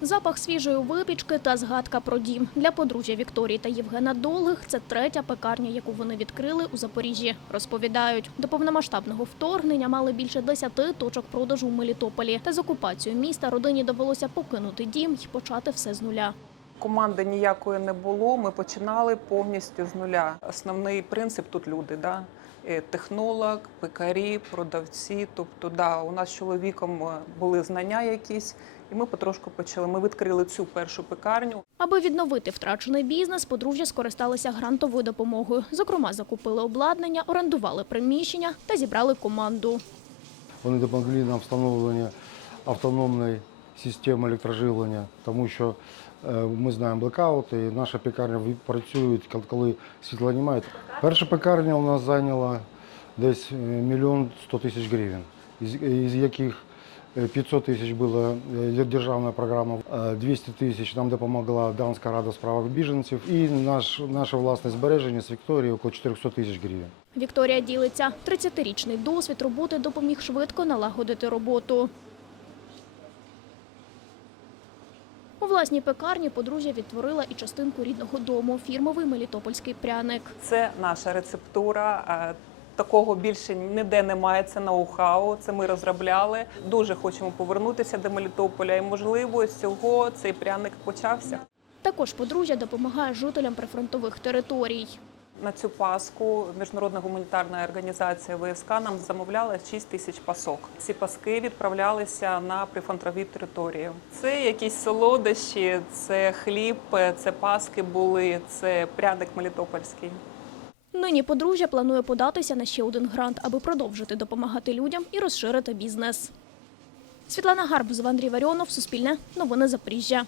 Запах свіжої випічки та згадка про дім. Для подружжя Вікторії та Євгена Долгих це третя пекарня, яку вони відкрили у Запоріжжі. Розповідають, до повномасштабного вторгнення мали більше 10 точок продажу у Мелітополі. Та з окупацією міста родині довелося покинути дім і почати все з нуля. Команди ніякої не було. Ми починали повністю з нуля. Основний принцип тут люди, да? Технолог, пекарі, продавці. Тобто, да, у нас з чоловіком е, були знання якісь, і ми потрошку почали. Ми відкрили цю першу пекарню. Аби відновити втрачений бізнес, подружжя скористалися грантовою допомогою. Зокрема, закупили обладнання, орендували приміщення та зібрали команду. Вони допомогли нам встановлення автономної системи електроживлення, тому що е, ми знаємо блекаут, і наша пекарня працює, коли світла немає. Перша пекарня у нас зайняла десь е, мільйон сто тисяч гривень, із, яких е, 500 тисяч була е, державна програма, е, 200 тисяч нам допомогла Данська рада у справах біженців і наш, наше власне збереження з Вікторії около 400 тисяч гривень. Вікторія ділиться. 30-річний досвід роботи допоміг швидко налагодити роботу. У власній пекарні подружжя відтворила і частинку рідного дому – фірмовий мелітопольський пряник. Це наша рецептура. Такого більше ніде немає. Це ноу-хау. Це ми розробляли. Дуже хочемо повернутися до Мелітополя. І можливо, з цього цей пряник почався. Також подружжя допомагає жителям прифронтових територій. На цю паску міжнародна гуманітарна організація ВСК нам замовляла 6 тисяч пасок. Ці паски відправлялися на прифронтові території. Це якісь солодощі, це хліб, це паски були, це пряник мелітопольський. Нині подружжя планує податися на ще один грант, аби продовжити допомагати людям і розширити бізнес. Світлана Гарбузова, Андрій Варіонов, Суспільне, Новини Запоріжжя.